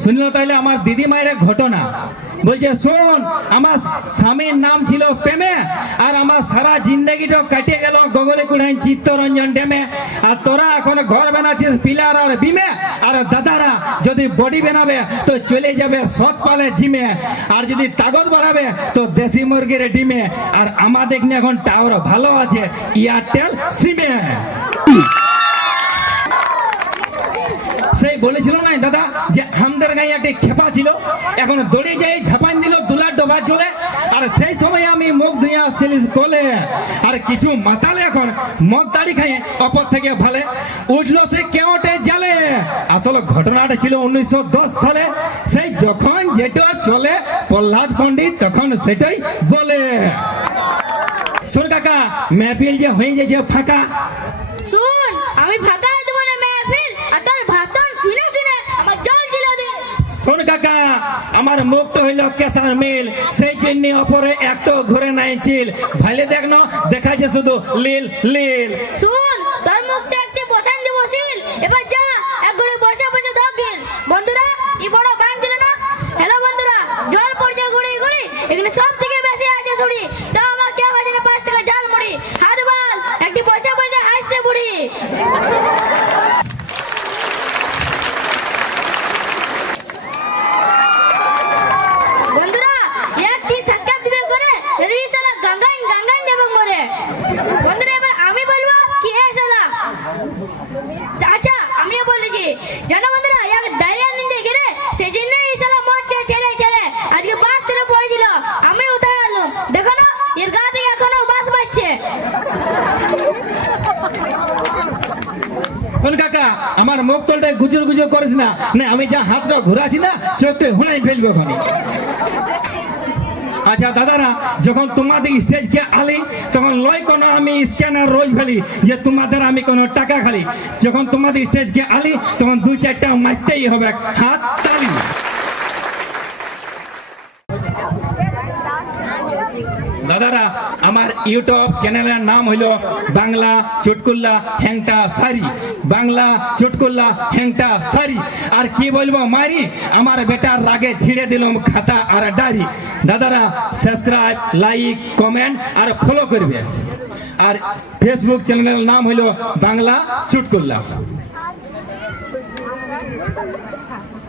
শুনলো তাহলে আমার দিদি মায়ের ঘটনা। বলছে, শোন, আমার স্বামীর নাম ছিল প্রেমে, আর আমার সারা জিন্দগিটা কাটিয়ে গেল গগলে কুড়াই চিত্তরঞ্জন ডেমে আর তোরা এখন ঘর বানাচ্ছিস পিলার আর বিমে, আর দাদারা যদি বডি বানাবে, তো চলে যাবে সৎ পালে জিমে। আর যদি তাগত বাড়াবে, তো দেশি মুরগির ডিমে। আর আমাদের এখন টাওয়ার ভালো আছে এয়ারটেল সিমে বলেছিল না দাদা, যে আমাদের গায়ে একটা খেপা ছিল, এখন দড়ি যাই ঝাপান দিল, দুলার ডোবা চলে আর সেই সময় আমি মুখ ধুয়ে আসছিলিস কোলে, আর কিছু মাতালে এখন মদ দাড়ি খাইয়ে অপর থেকে ভালে। উঠল সে কেওটে জালে। আসলে ঘটনাটা ছিল উনিশশো দশ সালে। সেই যখন যেটা চলে প্রহ্লাদ পণ্ডিত, তখন সেটাই বলে। শোন কাকা, মেহফিল যে হয়ে গেছে ফাঁকা। শুন, আমি ফাঁকা আমার মুখটা হইল কেশার মিল। সেই জন্য অপরে একটু ঘুরে নাই চিল। ভাইলে দেখ না দেখাচ্ছে শুধু লীল লীল। শুন, তোর মুখটা একটি বসান দিব সিল এবার যা, এক ঘুরে বসে বসে দগিল বন্ধুরা ই বড় বান দিল না? হ্যালো বন্ধুরা, জল পড়ছে ঘুরে ঘুরে এখানে সব থেকে বেশি আছে ছুরি তো আমার কেউ আছে না পাঁচ টাকা জাল মুড়ি হাত বল একটু বসে বসে হাসছে বুড়ি বন্ধুরা একটি সাবস্ক্রাইব দিবে করে যদি এই শালা গাঙ্গাইন গাঙ্গাইন দেবে মরে বন্ধুরা এবার আমি বলব কি হে শালা আচ্ছা আমিও বলেছি জানো বন্ধুরা এক দাঁড়িয়ে নিতে গেলে সেই জন্য এই শালা মরছে ছেলে ছেলে আজকে বাস থেকে পড়েছিল আমি উঠে আনলাম দেখো না এর গা থেকে এখনও বাস বাজছে। শোন কাকা, আমার মুখ তলটা গুজর গুজর করিস না। না, আমি যা হাতটা ঘুরাছি না, চোখটা হুড়াই ফেলব ওখানে আচ্ছা দাদারা, যখন তোমাদের স্টেজকে আলি, তখন লয় কোনো আমি স্ক্যানার রোজ ফেলি, যে তোমাদের আমি কোনো টাকা খালি। যখন তোমাদের স্টেজকে আলি, তখন দু চারটা মারতেই হবে, হাত তালি। দাদারা, আমার ইউটিউব চ্যানেলের নাম হইল বাংলা চুটকুল্লা হ্যাংটা সারি। বাংলা চুটকুল্লা হ্যাংটা সারি। আর কি বলব মারি, আমার বেটার রাগে ছিঁড়ে দিলাম খাতা আর ডারি দাদারা সাবস্ক্রাইব লাইক কমেন্ট আর ফলো করবে। আর ফেসবুক চ্যানেলের নাম হইল বাংলা চুটকুল্লা।